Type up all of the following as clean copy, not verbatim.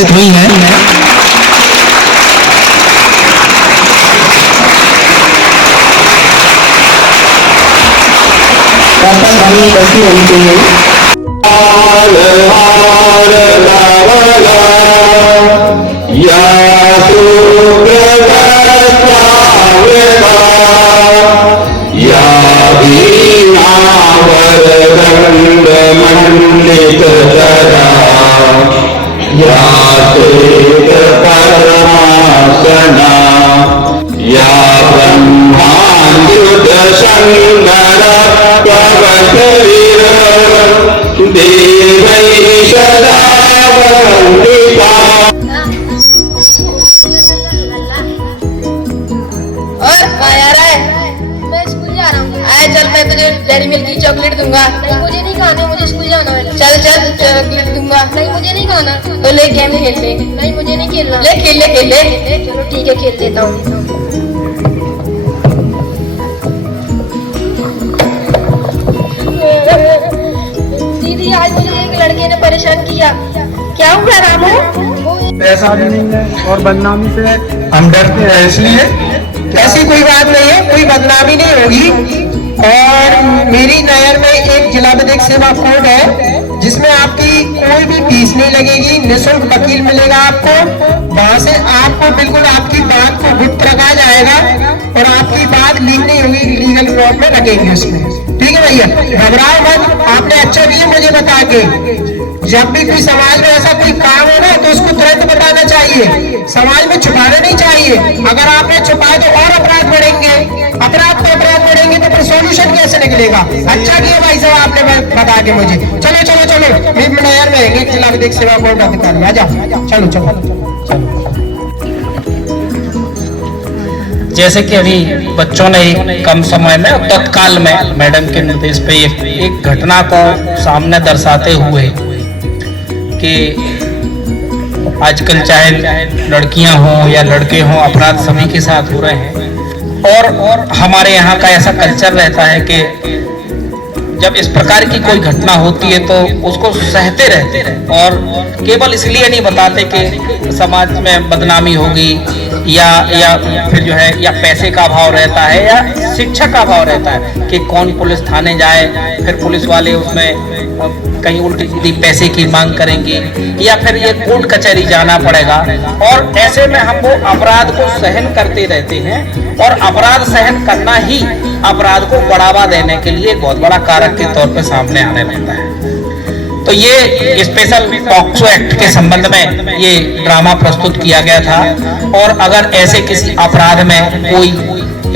उपस्थित हुई हैं। कैसी होनी चाहिए? मंडित जरा या परमासना या ब्रह्मांड शंकर कवचवीर देवै सदा वंदिता। और कहाँ जा रहा है? मैं स्कूल जा रहा हूँ। आए चल, मैं तुझे डेयरी मिल्क की चॉकलेट दूंगा। नहीं मुझे नहीं खाना, मुझे स्कूल जाना है। चल चल चॉकलेट दूंगा। नहीं मुझे नहीं खाना। तो ले गेम खेल ले। नहीं मुझे नहीं खेलना। ले खेल ले खेल ले। चलो ठीक है खेल लेता हूँ। दीदी आज मुझे एक लड़के ने परेशान किया। क्या हुआ रामू? पैसा भी नहीं है और बदनामी से हम डरते हैं, इसलिए ऐसी कोई बात नहीं है, कोई बदनामी नहीं होगी। और मेरी नज़र में एक जिला विधिक सेवा कोड है जिसमें आपकी कोई भी फीस नहीं लगेगी, निःशुल्क वकील मिलेगा आपको। वहां से आपको बिल्कुल आपकी बात को गुप्त रखा जाएगा और आपकी बात लीक नहीं होगी, लीगल कोर्ट में रखेंगे उसमें। ठीक है भैया, घबराओ मत। आपने अच्छा किया मुझे बता के। जब भी कोई समाज में ऐसा कोई काम हो ना तो उसको तुरंत बताना चाहिए, समाज में छुपाना नहीं चाहिए। अगर आपने छुपाए तो और अपराध बढ़ेंगे, अपराध तो अपराध बढ़ेंगे तो फिर सोल्यूशन कैसे निकलेगा? अच्छा किया भाई साहब आपने बता के मुझे। चलो चलो चलो, मेरे नजर में एक जिला विधिक सेवा कोर्ट अधिकारी आ जाओ। चलो चलो चलो। जैसे कि अभी बच्चों ने कम समय में और तत्काल में मैडम के निर्देश पे एक घटना को सामने दर्शाते हुए कि आजकल चाहे लड़कियां हों या लड़के हों, अपराध सभी के साथ हो रहे हैं। और हमारे यहाँ का ऐसा कल्चर रहता है कि जब इस प्रकार की कोई घटना होती है तो उसको सहते रहते हैं और केवल इसलिए नहीं बताते कि समाज में बदनामी होगी या फिर जो है या पैसे का अभाव रहता है या शिक्षा का अभाव रहता है कि कौन पुलिस थाने जाए, फिर पुलिस वाले उसमें कहीं उल्टी सीधी पैसे की मांग करेंगे या फिर ये कोर्ट कचहरी जाना पड़ेगा। और ऐसे में हम वो अपराध को सहन करते रहते हैं और अपराध सहन करना ही अपराध को बढ़ावा देने के लिए बहुत बड़ा कारक के तौर पे सामने आने लगता है। तो ये स्पेशल पॉक्सो एक्ट के संबंध में ये ड्रामा प्रस्तुत किया गया था। और अगर ऐसे किसी अपराध में कोई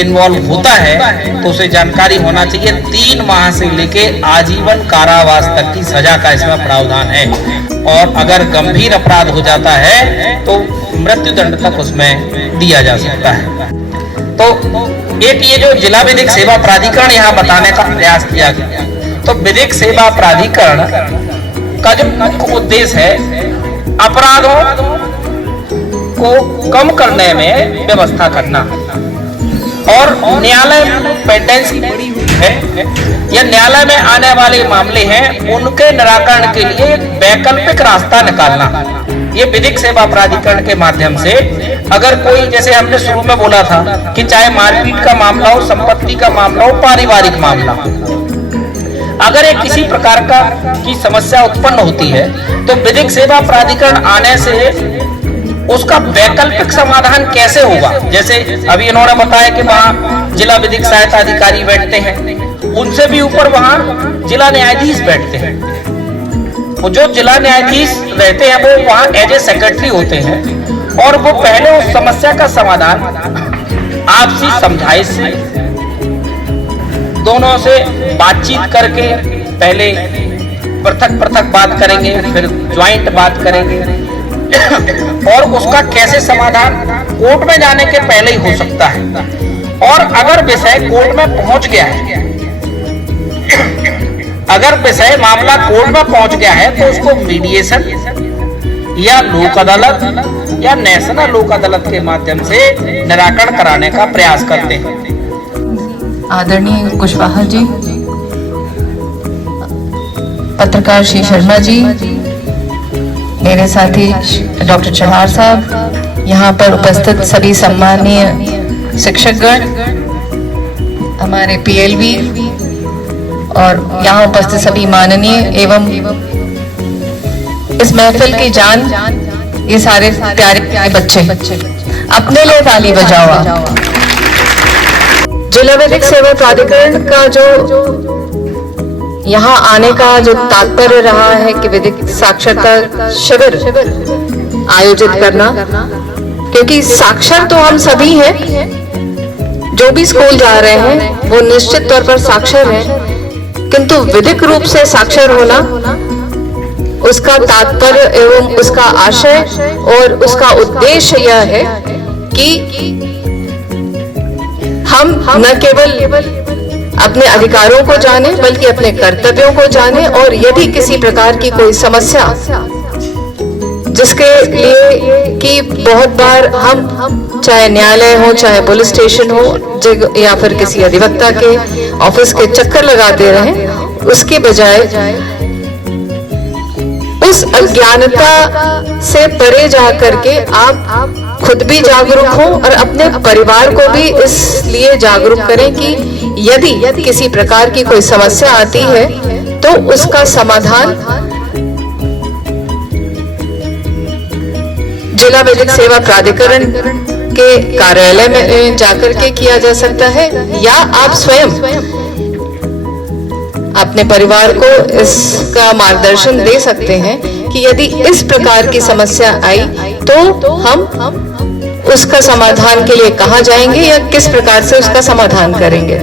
इन्वॉल्व होता है तो उसे जानकारी होना चाहिए 3 माह से लेके आजीवन कारावास तक की सजा का इसमें प्रावधान है। और अगर गंभीर अपराध हो जाता है तो मृत्यु दंड तक उसमें दिया जा सकता है। तो एक ये जो जिला विधिक सेवा प्राधिकरण यहाँ बताने का प्रयास किया गया, तो विधिक सेवा प्राधिकरण का जो मुख्य उद्देश्य है अपराधों को कम करने में व्यवस्था करना और न्यायालय पेंडेंसी है या न्यायालय में आने वाले मामले हैं उनके निराकरण के लिए वैकल्पिक रास्ता निकालना। ये विधिक सेवा प्राधिकरण के माध्यम से अगर कोई, जैसे हमने शुरू में बोला था कि चाहे मारपीट का मामला हो, संपत्ति का मामला हो, पारिवारिक मामला, अगर एक किसी प्रकार की समस्या उत्पन्न होती है तो विधिक सेवा प्राधिकरण आने से उसका वैकल्पिक समाधान कैसे होगा। जैसे अभी इन्होंने बताया कि वहाँ जिला विधिक सहायता अधिकारी बैठते हैं, उनसे भी ऊपर वहाँ जिला न्यायाधीश बैठते हैं। वो जो जिला न्यायाधीश रहते हैं वो वहाँ एज ए सेक्रेटरी होते हैं और वो पहले उस समस्या का समाधान आपसी समझाइश से दोनों से बातचीत करके पहले पृथक बात करेंगे, फिर ज्वाइंट बात करेंगे और उसका कैसे समाधान कोर्ट में जाने के पहले ही हो सकता है। और अगर विषय कोर्ट में पहुंच गया है, अगर विषय मामला कोर्ट में पहुंच गया है तो उसको मीडिएशन या लोक अदालत या नेशनल लोक अदालत के माध्यम से निराकरण कराने का प्रयास करते हैं। आदरणीय कुशवाहा जी, पत्रकार श्री शर्मा जी, मेरे साथी डॉक्टर चौहान साहब, यहाँ पर उपस्थित सभी सम्मानीय शिक्षकगण, हमारे पीएलबी और यहाँ उपस्थित सभी माननीय एवं इस महफिल की जान, ये सारे प्यारे प्यारे बच्चे, अपने लिए ताली बजाओ आप। जिला विधिक सेवा प्राधिकरण का जो यहाँ आने का जो तात्पर्य रहा है कि विधिक साक्षरता शिविर आयोजित करना, क्योंकि साक्षर तो हम सभी हैं, जो भी स्कूल जा रहे हैं वो निश्चित तौर पर साक्षर हैं, किंतु विधिक रूप से साक्षर होना, उसका तात्पर्य एवं उसका आशय और उसका उद्देश्य यह है कि हम न केवल अपने अधिकारों को जाने बल्कि अपने कर्तव्यों को जाने, और यदि किसी प्रकार की कोई समस्या जिसके लिए कि बहुत बार हम चाहे न्यायालय हो, चाहे पुलिस स्टेशन हो, या फिर किसी अधिवक्ता के ऑफिस के चक्कर लगाते रहें, उसके बजाय उस अज्ञानता से परे जा करके आप खुद भी जागरूक हो और अपने परिवार को भी इसलिए जागरूक करें कि यदि किसी प्रकार की कोई समस्या आती है तो उसका समाधान जिला विधिक सेवा प्राधिकरण के कार्यालय में जाकर के किया जा सकता है, या आप स्वयं अपने परिवार को इसका मार्गदर्शन दे सकते हैं कि यदि इस प्रकार की समस्या आई तो हम उसका समाधान के लिए कहाँ जाएंगे या किस प्रकार से उसका समाधान करेंगे।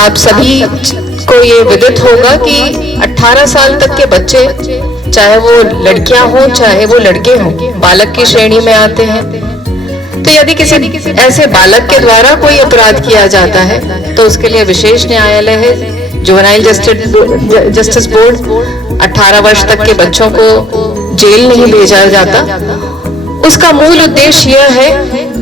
आप सभी को ये विदित होगा कि 18 साल तक के बच्चे, चाहे वो लड़कियां हों चाहे वो लड़के हों, बालक की श्रेणी में आते हैं। तो यदि किसी ऐसे बालक के द्वारा कोई अपराध किया जाता है तो उसके लिए विशेष न्यायालय है, जुवेनाइल जस्टिस बोर्ड। 18 वर्ष तक के बच्चों को जेल नहीं भेजा जाता। उसका मूल उद्देश्य यह है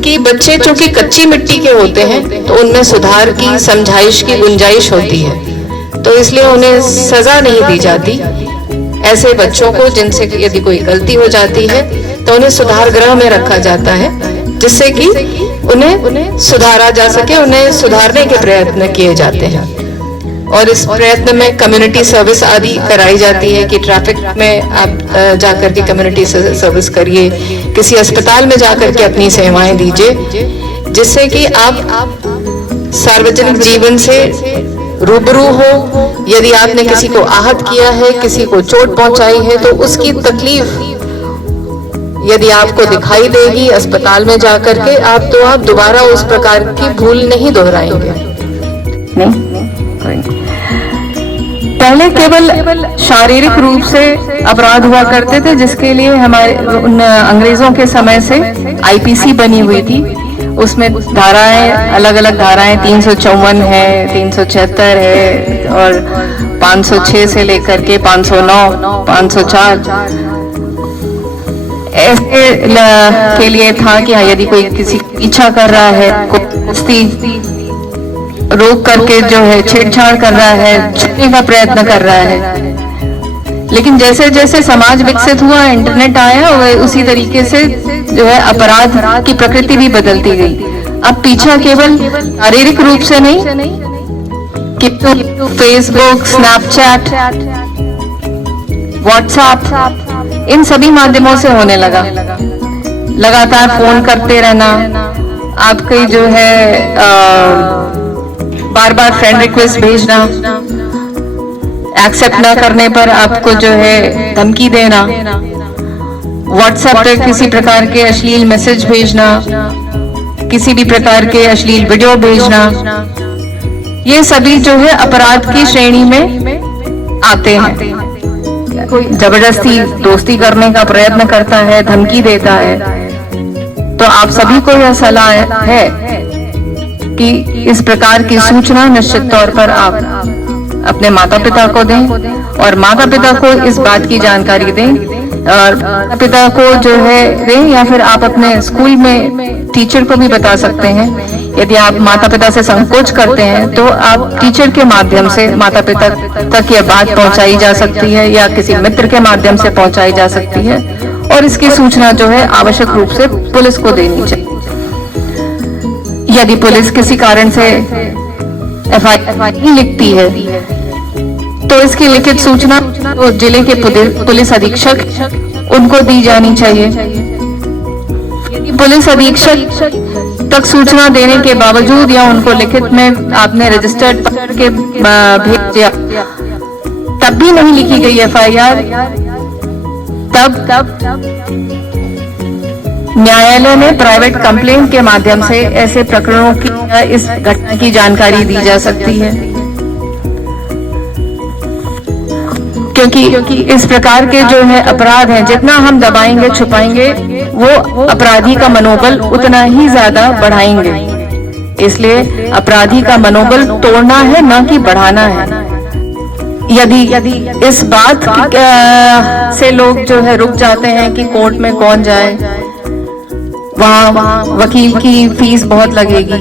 कि बच्चे चूंकि कच्ची मिट्टी के होते हैं तो उनमें सुधार की, समझाइश की गुंजाइश होती है, तो इसलिए उन्हें सजा नहीं दी जाती। ऐसे बच्चों को जिनसे यदि कोई गलती हो जाती है तो उन्हें सुधार गृह में रखा जाता है, जिससे कि उन्हें सुधारा जा सके, उन्हें सुधारने के प्रयत्न किए जाते हैं। और इस प्रयत्न में कम्युनिटी सर्विस आदि कराई जाती है कि ट्रैफिक में आप जाकर के कम्युनिटी सर्विस करिए, किसी अस्पताल में जाकर के अपनी सेवाएं दीजिए, जिससे कि आप सार्वजनिक जीवन से रूबरू हो। यदि आपने किसी को आहत किया है, किसी को चोट पहुंचाई है, तो उसकी तकलीफ यदि आपको दिखाई देगी अस्पताल में जाकर के, आप दोबारा उस प्रकार की भूल नहीं दोहराएंगे। नहीं, पहले केवल शारीरिक रूप से अपराध हुआ करते थे, जिसके लिए हमारे अंग्रेजों के समय से आईपीसी बनी हुई थी। उसमें धाराएं, अलग अलग धाराएं 354 है, 376 है और 506 से लेकर के 509, 504 ऐसे के लिए था कि यदि कोई किसी पीछा कर रहा है, कोई रोक करके जो है छेड़छाड़ कर रहा है, छुपने का प्रयत्न कर रहा है। लेकिन जैसे जैसे समाज विकसित हुआ, इंटरनेट आया, उसी तरीके से जो है अपराध की प्रकृति भी बदलती गई। अब पीछा केवल शारीरिक रूप से नहीं, किंतु फेसबुक, स्नैपचैट, व्हाट्सएप, इन सभी माध्यमों से होने लगा। लगातार फोन करते रहना, आपके जो है बार बार फ्रेंड रिक्वेस्ट भेजना, एक्सेप्ट ना करने पर आपको जो है धमकी देना, व्हाट्सएप पे किसी प्रकार के अश्लील मैसेज भेजना, किसी भी प्रकार के अश्लील वीडियो भेजना, ये सभी जो है अपराध की श्रेणी में आते हैं। कोई जबरदस्ती दोस्ती करने का प्रयत्न करता है, धमकी देता है, तो आप सभी को यह सलाह है कि इस प्रकार की सूचना निश्चित तौर पर आप अपने माता पिता को दें, और माता पिता को इस बात की जानकारी दें, और माता पिता को जो है दें, या फिर आप अपने स्कूल में टीचर को भी बता सकते हैं। यदि आप माता पिता से संकोच करते हैं तो आप टीचर के माध्यम से माता पिता तक यह बात पहुंचाई जा सकती है, या किसी मित्र के माध्यम से पहुंचाई जा सकती है, और इसकी सूचना जो है आवश्यक रूप से पुलिस को देनी चाहिए। यदि पुलिस किसी कारण से एफआईआर नहीं लिखती है तो इसकी लिखित सूचना तो जिले के पुलिस अधीक्षक उनको दी जानी चाहिए। यदि पुलिस अधीक्षक तक सूचना देने के बावजूद या उनको लिखित में आपने रजिस्टर्ड के भेज दिया तब भी नहीं लिखी गई एफआईआर, तब न्यायालय में प्राइवेट कंप्लेंट के माध्यम से ऐसे प्रकरणों की या इस घटना की जानकारी दी जा सकती है। क्योंकि इस प्रकार के जो है अपराध हैं, जितना हम दबाएंगे छुपाएंगे वो अपराधी का मनोबल उतना ही ज्यादा बढ़ाएंगे। इसलिए अपराधी का मनोबल तोड़ना है ना कि बढ़ाना है। यदि इस बात से लोग जो है रुक जाते हैं कि कोर्ट में कौन जाए, वहाँ वकील की फीस बहुत लगेगी,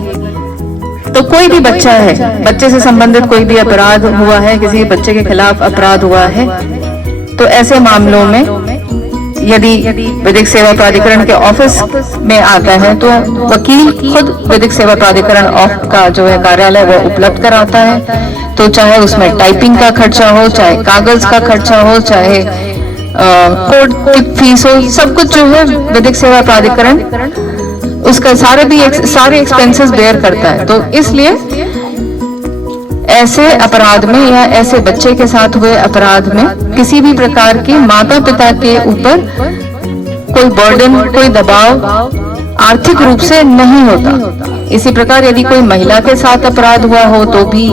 तो कोई भी बच्चा है, बच्चे से संबंधित कोई भी अपराध हुआ है, किसी बच्चे के खिलाफ अपराध हुआ है, तो ऐसे मामलों में यदि विधिक सेवा प्राधिकरण के ऑफिस में आता है तो वकील खुद विधिक सेवा प्राधिकरण का जो है कार्यालय वो उपलब्ध कराता है। तो चाहे उसमें टाइपिंग का खर्चा हो, चाहे कागज का खर्चा हो, चाहे कोर्ट की फीस हो, सब कुछ जो है विधिक सेवा प्राधिकरण उसका सारे एक्सपेंसेस बेयर करता है। तो इसलिए ऐसे अपराध में या ऐसे बच्चे के साथ हुए अपराध में किसी भी प्रकार के माता पिता के ऊपर कोई बर्डन, कोई दबाव आर्थिक रूप से नहीं होता। इसी प्रकार यदि कोई महिला के साथ अपराध हुआ हो तो भी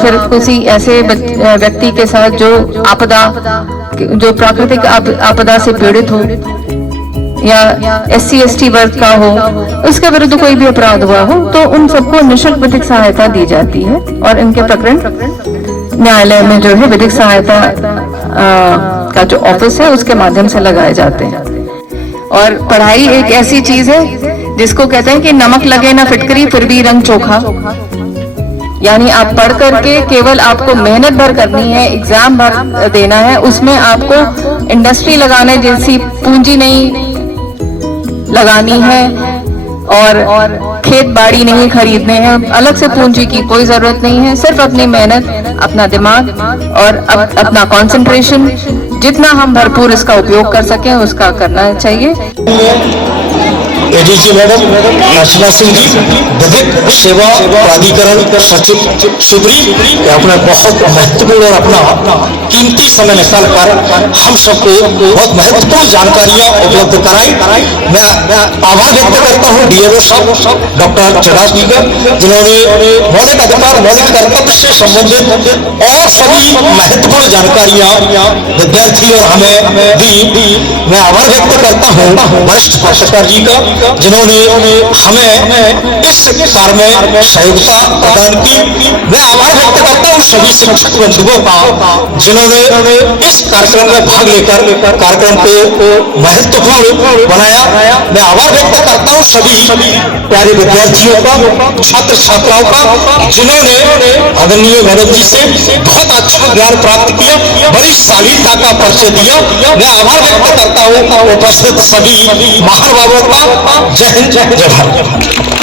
फिर किसी ऐसे व्यक्ति के साथ जो प्राकृतिक आपदा से पीड़ित हो या SC/ST वर्ग का हो, उसके विरुद्ध कोई भी अपराध हुआ हो, तो उन सबको निःशुल्क विधिक सहायता दी जाती है और इनके प्रकरण न्यायालय में जो है विधिक सहायता का जो ऑफिस है उसके माध्यम से लगाए जाते हैं। और पढ़ाई एक ऐसी चीज है जिसको कहते हैं कि नमक लगे ना फिटकरी फिर भी रंग चोखा। यानी आप पढ़ करके केवल आपको मेहनत भर करनी है, एग्जाम भर देना है, उसमें आपको इंडस्ट्री लगाने जैसी पूंजी नहीं लगानी है और खेत बाड़ी नहीं खरीदने हैं, अलग से पूंजी की कोई जरूरत नहीं है। सिर्फ अपनी मेहनत, अपना दिमाग और अपना कंसंट्रेशन, जितना हम भरपूर इसका उपयोग कर सकें उसका करना चाहिए। एडीजी मैडम अर्चना सिंह जी, विधिक सेवा प्राधिकरण सचिव शिवरी, अपना बहुत महत्वपूर्ण और अपना कीमती समय निकाल कर हम सबको बहुत महत्वपूर्ण जानकारियां उपलब्ध कराई। मैं आभार व्यक्त करता हूँ DAO साहब डॉक्टर चढ़ास जी का, जिन्होंने मौलिक अधिकार, मौलिक कर्तव्य से संबंधित और सभी महत्वपूर्ण जानकारियां विद्यार्थी और हमें दी। मैं आभार व्यक्त करता हूँ वरिष्ठ पत्रकार जी का, जिन्होंने हमें इस कार्य में सहयोगिता प्रदान की। मैं आभार व्यक्त करता हूँ सभी शिक्षक बंधुओं का, जिन्होंने इस कार्यक्रम में भाग लेकर कार्यक्रम को महत्वपूर्ण बनाया। मैं आभार व्यक्त करता हूँ सभी प्यारे विद्यार्थियों का, छात्र छात्राओं का, जिन्होंने आदरणीय मैडम जी से बहुत अच्छा ज्ञान प्राप्त किया, बड़ी शालीनता का परिचय दिया। मैं आभार व्यक्त करता हूँ उपस्थित सभी महानुभावों का। जय हिंद, जय भारत।